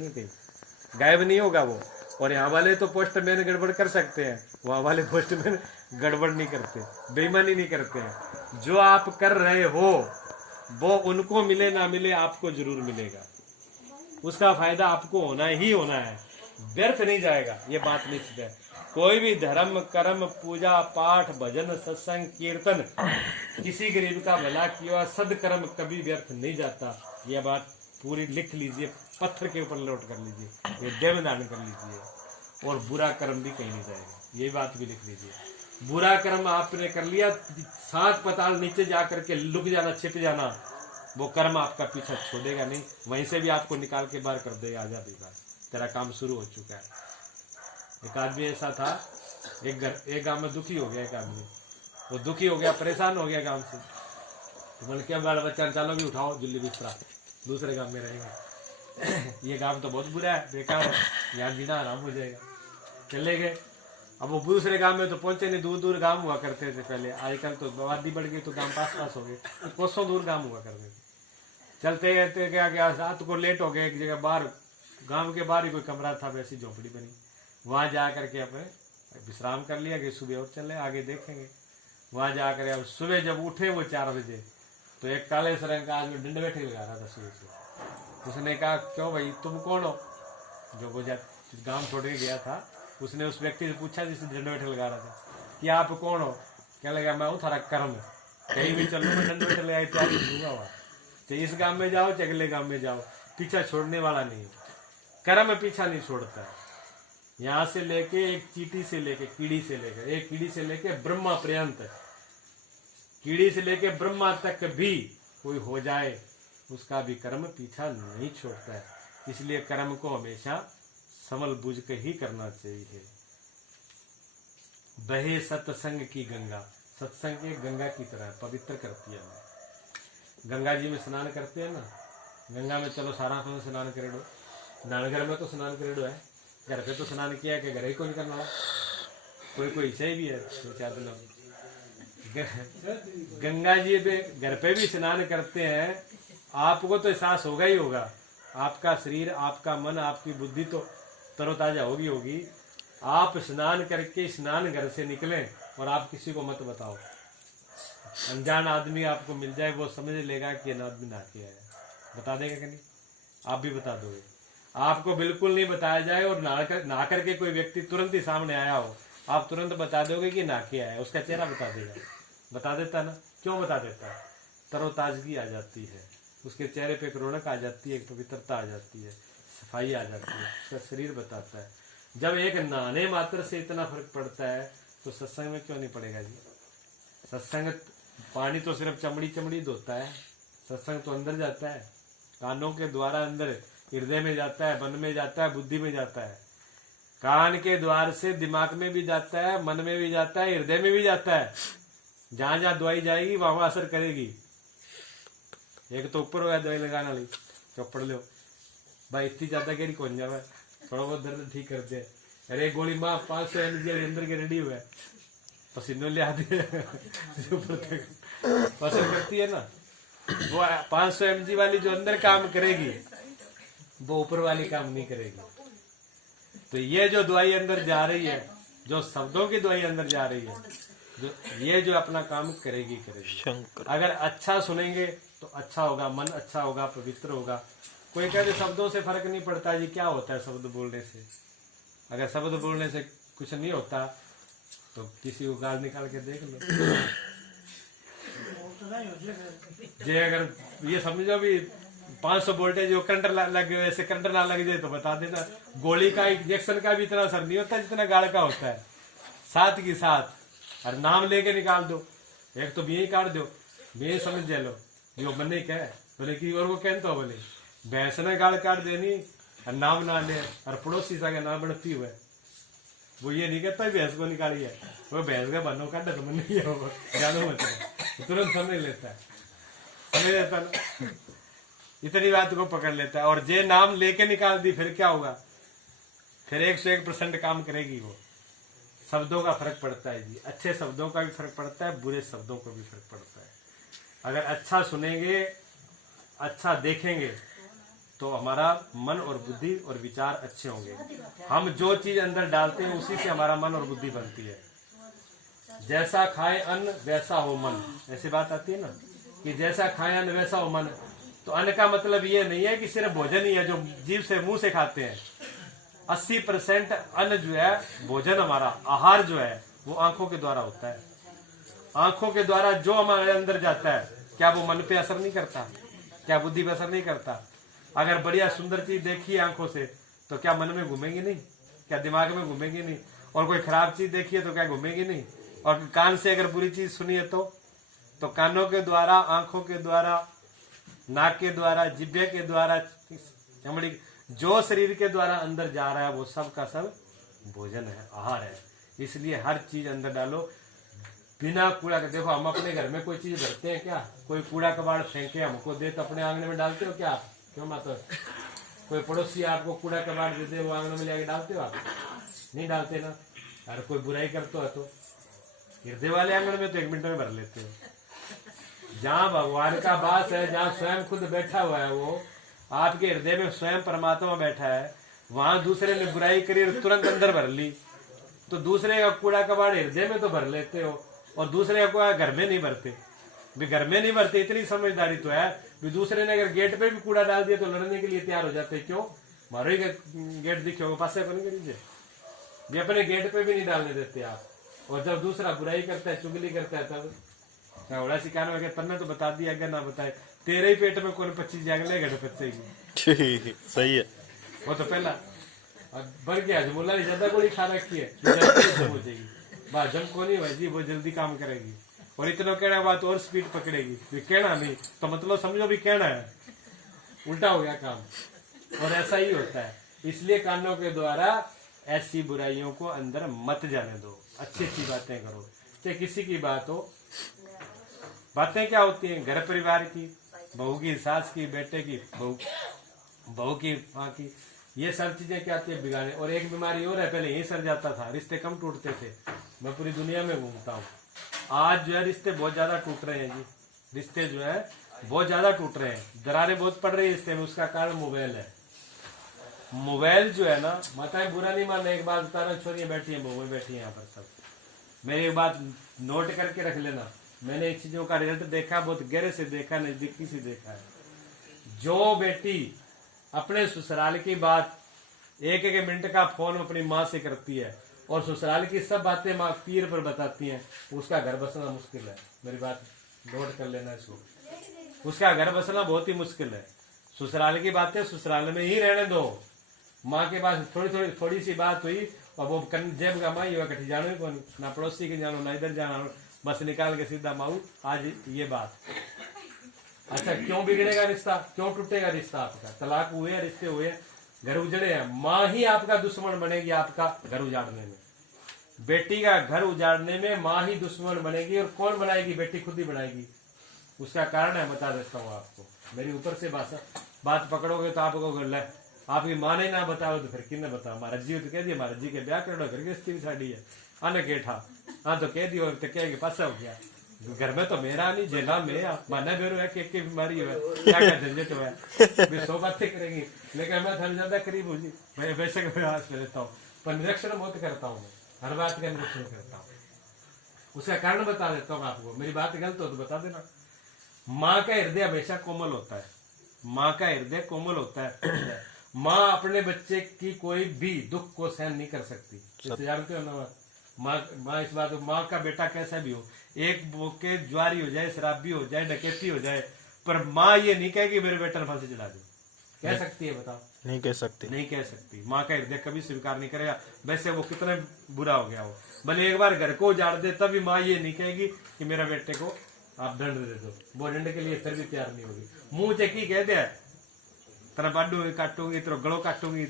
गायब नहीं होगा वो। और यहाँ वाले तो पोस्टमैन गड़बड़ कर सकते हैं, वहाँ वाले पोस्टमैन गड़बड़ नहीं करते, बेईमानी नहीं करते हैं। जो आप कर रहे हो वो उनको मिले ना मिले आपको जरूर मिलेगा, उसका फायदा आपको होना ही होना है, व्यर्थ नहीं जाएगा, ये बात निश्चित है। कोई भी धर्म कर्म पूजा पाठ भजन सत्संग कीर्तन किसी गरीब का भला किया सदकर्म कभी व्यर्थ नहीं जाता। यह बात पूरी लिख लीजिए, पत्थर के ऊपर नोट कर लीजिए, ये देव दान कर लीजिए। और बुरा कर्म भी कहीं नहीं जाएगा, ये बात भी लिख लीजिए। बुरा कर्म आपने कर लिया, 7 पताल नीचे जाकर के लुक जाना, छिप जाना, वो कर्म आपका पीछा छोड़ेगा नहीं, वहीं से भी आपको निकाल के बाहर कर देगा, आजादी बात, तेरा काम शुरू हो चुका है। एक आदमी ऐसा था, एक गांव में दुखी हो गया एक आदमी, वो दुखी हो गया, परेशान हो गया गांव से, तो बोले क्या बाल बच्चा चलो भी उठाओ जुल्ली बिस्तरा, दूसरे गांव में रहेंगे। ये गांव तो बहुत बुरा है, बेकार है, यहाँ जीना आराम हो जाएगा। चले गए। अब वो दूसरे गांव में तो पहुंचे नहीं, दूर दूर गांव हुआ करते थे पहले, आजकल तो आबादी बढ़ गई तो गांव पास पास हो गए, कोसों दूर गांव हुआ करते थे। चलते गए क्या गया, रात को लेट हो गए, एक जगह बाहर गांव के बाहर ही कोई कमरा था, वैसी झोपड़ी बनी, वहां जा करके अपने विश्राम कर लिया कि सुबह और चले आगे देखेंगे। वहां जाकर अब सुबह जब उठे वो 4 बजे, तो एक काले रंग का आदमी डंडे बैठे लगा रहा था सुबह से। उसने कहा क्यों भाई तुम कौन हो? जो वो गांव छोड़ के गया था, उसने उस व्यक्ति से पूछा जिससे डंडे बैठे लगा रहा था कि आप कौन हो? क्या लगा मैं हूँ थारा कर्म, कहीं भी चलो मैं डंडे बैठे लगाई तैयार दूंगा वहां, चाहे इस गांव में जाओ चाहे अगले गांव में जाओ, पीछा छोड़ने वाला नहीं। कर्म पीछा नहीं छोड़ता है। यहाँ से लेके एक चीटी से लेके कीड़ी से लेके एक कीड़ी से लेके ब्रह्मा पर्यंत, कीड़ी से लेके ब्रह्मा तक भी कोई हो जाए उसका भी कर्म पीछा नहीं छोड़ता है। इसलिए कर्म को हमेशा समल बुझ के ही करना चाहिए। बहे सत्संग की गंगा, सत्संग एक गंगा की तरह पवित्र करती है हमें। गंगा जी में स्नान करते हैं ना, गंगा में चलो सारा में स्नान करे दो, नानघर में तो स्नान करे दो है, घर पे तो स्नान किया है कि घर ही को नहीं करना, कोई कोई सही भी है तो चार लोग गंगा जी पे घर पे भी स्नान करते हैं। आपको तो एहसास होगा ही होगा, आपका शरीर आपका मन आपकी बुद्धि तो तरोताजा होगी। आप स्नान करके स्नान घर से निकलें और आप किसी को मत बताओ, अनजान आदमी आपको मिल जाए वो समझ लेगा कि ये आदमी नहा के आया, बता देगा कि नहीं? आप भी बता दोगे। आपको बिल्कुल नहीं बताया जाए और नहा करके कोई व्यक्ति तुरंत ही सामने आया हो, आप तुरंत बता दोगे कि नहा के आया, उसका चेहरा बता देगा, बता देता ना। क्यों बता देता? तरोताजगी आ जाती है, उसके चेहरे पे एक रौनक आ जाती है, एक पवित्रता आ जाती है, सफाई आ जाती है, उसका शरीर बताता है। जब एक नहाने मात्र से इतना फर्क पड़ता है तो सत्संग में क्यों नहीं पड़ेगा जी? सत्संग पानी तो सिर्फ चमड़ी धोता है, सत्संग तो अंदर जाता है, कानों के द्वारा अंदर हृदय में जाता है, मन में जाता है, बुद्धि में जाता है। कान के द्वार से दिमाग में भी जाता है, मन में भी जाता है, हृदय में भी जाता है। जहां जहां दवाई जाएगी वहां असर करेगी। एक तो ऊपर हो गया दवाई लगाने वाली, चौपड़ लो भाई, इतनी ज्यादा केरी कौन जावे, थोड़ा बहुत दर्द ठीक कर दे। अरे गोली माँ 500 mg अंदर के रेडी हुआ है, पसीनों ले आते असर करती है ना। वो 500 mg वाली जो अंदर काम करेगी वो ऊपर वाली काम नहीं करेगी। तो ये जो दवाई अंदर जा रही है, जो शब्दों की दवाई अंदर जा रही है, ये जो अपना काम करेगी। अगर अच्छा सुनेंगे तो अच्छा होगा, मन अच्छा होगा, पवित्र होगा। कोई कहते शब्दों से फर्क नहीं पड़ता जी, क्या होता है शब्द बोलने से? अगर शब्द बोलने से कुछ नहीं होता तो किसी को गाल निकाल के देख लो। जे अगर ये समझो भी 500 वोल्टेज जो करंट लग गए, ऐसे करंट ना लग जाए तो बता देना। गोली का इंजेक्शन का भी इतना असर नहीं होता जितना गाल का होता है, साथ की साथ। और नाम लेके निकाल दो, एक तो भी काट दो, भी समझ लो जो बने कह बोले कि और वो कहते हो बोले भैंस ने गाल काट देनी और नाम ना ले, और पड़ोसी सा के नाम बढ़ती हुए वो ये नहीं कहता भैंस को निकाली है, वो भैंस का बनो काटा तो मन नहीं है, ज्यादा मतलब तुरंत समझ लेता है, समझ लेता ना, इतनी बात को पकड़ लेता है। और जे नाम लेके निकाल दी फिर क्या होगा? फिर 101% काम करेगी वो। शब्दों का फर्क पड़ता है जी, अच्छे शब्दों का भी फर्क पड़ता है, बुरे शब्दों का भी फर्क पड़ता है। अगर अच्छा सुनेंगे, अच्छा देखेंगे तो हमारा मन और बुद्धि और विचार अच्छे होंगे। हम जो चीज अंदर डालते हैं उसी से हमारा मन और बुद्धि बनती है। जैसा खाए अन्न वैसा हो मन, ऐसी बात आती है ना कि जैसा खाए अन्न वैसा हो मन। तो अन्न का मतलब ये नहीं है कि सिर्फ भोजन ही है जो जीभ से मुंह से खाते हैं। 80% अन्न जो है भोजन, हमारा आहार जो है वो आंखों के द्वारा होता है। आंखों के द्वारा जो हमारे अंदर जाता है, क्या वो मन पे असर नहीं करता? क्या बुद्धि पे असर नहीं करता? अगर बढ़िया सुंदर चीज देखी है आंखों से तो क्या मन में घूमेंगी नहीं? क्या दिमाग में घूमेंगी नहीं? और कोई खराब चीज देखी है तो क्या घूमेंगी नहीं? और कान से अगर बुरी चीज सुनी है तो कानों के द्वारा, आंखों के द्वारा, नाक के द्वारा, जिब्बे के द्वारा, चमड़ी, जो शरीर के द्वारा अंदर जा रहा है वो सब का सब भोजन है, आहार है। इसलिए हर चीज अंदर डालो बिना कूड़ा के। देखो हम अपने घर में कोई चीज भरते हैं क्या? कोई कूड़ा कबाड़ फेंके हमको दे तो अपने आंगन में डालते हो क्या आप? क्यों माता? कोई पड़ोसी आपको कूड़ा कबाड़ दे दे, वो आंगन में जाके डालते हो आप? नहीं डालते ना। अरे कोई बुराई करते हो तो हृदय वाले आंगन में तो 1 मिनट में भर लेते हो। जहाँ भगवान का वास है, जहाँ स्वयं खुद बैठा हुआ है, वो आपके हृदय में स्वयं परमात्मा बैठा है, वहां दूसरे ने बुराई करी और तुरंत अंदर भर ली, तो दूसरे का कूड़ा कबाड़ हृदय में तो भर लेते हो और दूसरे का घर में नहीं भरते। भी घर में नहीं भरते, इतनी समझदारी तो है। भी दूसरे ने अगर गेट पे भी कूड़ा डाल दिया तो लड़ने के लिए तैयार हो जाते। क्यों? मारो ही गेट दिखे होगा पास को नहीं करीजिए, भी अपने गेट पे भी नहीं डालने देते आप। और जब दूसरा बुराई करता है, चुगली करता है, तब घोड़ा सिखाने में तन्ने तो बता दिया, अगर ना बताए तेरे ही पेट में कौन 25 जागले घट बच्चेगी। सही है वो तो पहला बढ़ गया जो मुल्ला ने ज्यादा गोली खा रखी है, हो जाएगी बात जम को नहीं भाई जी, वो जल्दी काम करेगी और इतना कहना बात और स्पीड पकड़ेगी। भी कहना नहीं तो मतलब समझो भी कहना है, उल्टा हो गया काम। और ऐसा ही होता है। इसलिए कानों के द्वारा ऐसी बुराइयों को अंदर मत जाने दो, अच्छी अच्छी बातें करो। चाहे किसी की बात हो, बातें क्या होती हैं? घर परिवार की, बहू की, सास की, बेटे की, बहू की, माँ की, ये सब चीजें क्या आती है बिगाड़ने। और एक बीमारी और है, पहले यही सर जाता था, रिश्ते कम टूटते थे। मैं पूरी दुनिया में घूमता हूँ, आज जो है रिश्ते बहुत ज्यादा टूट रहे हैं जी। रिश्ते जो है बहुत ज्यादा टूट रहे हैं, दरारें बहुत पड़ रही है रिश्ते में। उसका कारण मोबाइल है। मोबाइल जो है ना, माताएं बुरा नहीं मानना, एक बात बता रहा, छोरियां बैठी है, बहू बैठी है यहाँ पर सब। मेरी एक बात नोट करके रख लेना, मैंने इन चीजों का रिजल्ट देखा, बहुत गहरे से देखा, नजदीकी से देखा है। जो बेटी अपने ससुराल की बात 1-1 मिनट का फोन अपनी माँ से करती है और ससुराल की सब बातें माँ पीर पर बताती हैं, उसका घर बसना मुश्किल है। मेरी बात नोट कर लेना इसको, उसका घर बसना बहुत ही मुश्किल है। ससुराल की बातें ससुराल में ही रहने दो। माँ के पास थोड़ी सी बात हुई और वो जेब का माई हुआ, कटी जानो ही कौन, ना पड़ोसी के जानो, ना इधर जाना, बस निकाल के सीधा माऊ आज ये बात। अच्छा, क्यों बिगड़ेगा रिश्ता? क्यों टूटेगा रिश्ता आपका? तलाक हुए, रिश्ते हुए, घर उजड़े हैं, माँ ही आपका दुश्मन बनेगी आपका घर उजाड़ने में। बेटी का घर उजाड़ने में माँ ही दुश्मन बनेगी। और कौन बनाएगी? बेटी खुद ही बनाएगी। उसका कारण है, बता देता हूँ आपको। मेरी ऊपर से बात पकड़ोगे तो आपको ले, आपकी माँ ने ना बताओ तो फिर किन्ने बताओ? महाराज जी तो कह दिया, महाराज जी के ब्याह कर लो, घर की स्थिति साड़ी है, आने गेठा हाँ तो कह दियो तो कह पासा हो गया। घर में तो मेरा नहीं, जेला में माना बेरो है, के बीमारी है, क्या क्या झंझट है, 100 बातें करेंगी। लेकिन मैं थोड़ा ज्यादा करीब हूँ जी, मैं वैसे प्रयास में रहता हूँ, पर निरीक्षण बहुत करता हूँ, हर बात का निरीक्षण करता हूँ। उसका कारण बता देता हूँ आपको, मेरी बात गलत हो तो बता देना। माँ का हृदय हमेशा कोमल होता है, माँ का हृदय कोमल होता है। माँ अपने बच्चे की कोई भी दुख को सहन नहीं कर सकती, जैसे जानते हो ना माँ इस बात, माँ का बेटा कैसा भी हो, एक बोके ज्वारी हो जाए, शराबी हो जाए, डकैती हो जाए, पर माँ ये नहीं कहेगी मेरे बेटा ने फांसी चढ़ा दे। कह सकती है? बताओ। नहीं कह सकती, नहीं कह सकती। माँ का हृदय कभी स्वीकार नहीं करेगा, वैसे वो कितना बुरा हो गया हो, भले एक बार घर को उजाड़ दे, तभी माँ ये नहीं कहेगी कि मेरा बेटे को आप दंड दे दो। वो दंड के लिए फिर भी तैयार नहीं होगी। मुंह चेकी कह दे तेरा बाडू काटूंगी, तेरा गलो काटूंगी,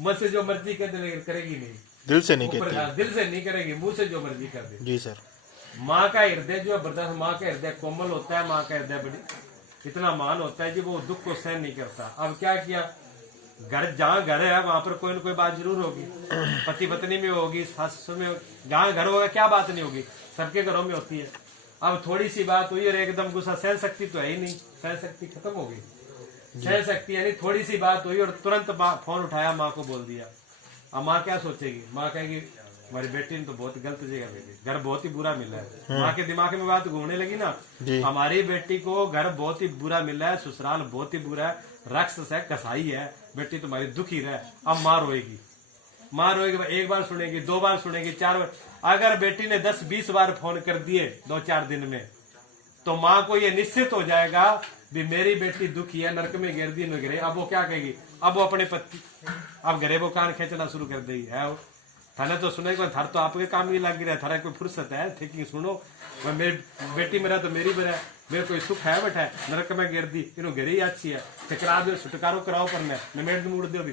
मुझसे जो मर्जी कह दे, करेगी नहीं, दिल से नहीं कहती, दिल से नहीं करेगी, मुंह से जो मर्जी कर दे। जी सर। माँ का हृदय जो है बर्दाश्त, माँ का हृदय कोमल होता है, माँ का हृदय बड़ी इतना मान होता है कि वो दुख को सहन नहीं करता। अब क्या किया, घर जहाँ घर है वहां पर कोई ना कोई बात जरूर होगी, पति पत्नी में होगी, सास में, जहाँ घर होगा क्या बात नहीं होगी, सबके घरों में होती है। अब थोड़ी सी बात हुई और एकदम गुस्सा, सहन शक्ति तो है ही नहीं, सहन शक्ति खत्म हो गई। सह सकती है। यानी थोड़ी सी बात हुई और तुरंत फोन उठाया, माँ को बोल दिया। अब माँ क्या सोचेगी? माँ कहेगी हमारी बेटी ने तो बहुत गलत जगह भेजी, घर बहुत ही बुरा मिला है। माँ के दिमाग में बात घूमने लगी ना, हमारी बेटी को घर बहुत ही बुरा मिला है, ससुराल बहुत ही बुरा है, राक्षस है, कसाई है, बेटी तुम्हारी दुखी रहे। अब माँ रोएगी, माँ रोएगी, एक बार सुनेगी, 2 बार सुनेगी, 4 बार। अगर बेटी ने 10-20 बार फोन कर दिए 2-4 दिन में, तो माँ को ये निश्चित हो जाएगा भी मेरी बेटी दुखी है, नरक में गिर दी न गिरे। अब वो क्या कहेगी? अब वो अपने पति, अब घरे वो कान खींचना शुरू कर देगी है। थाने तो सुने को थार तो आपके काम ही लग रहा है, थारा कोई फुर्सत है ठीक सुनो, मेरी बेटी मेरा तो मेरी बरा है, मेरे कोई सुख है बैठा है, नरक में गिर दी, इन्हों गिरी अच्छी है, टकरा दो, छुटकारो कराओ पर मैं निमेट मूड दो भी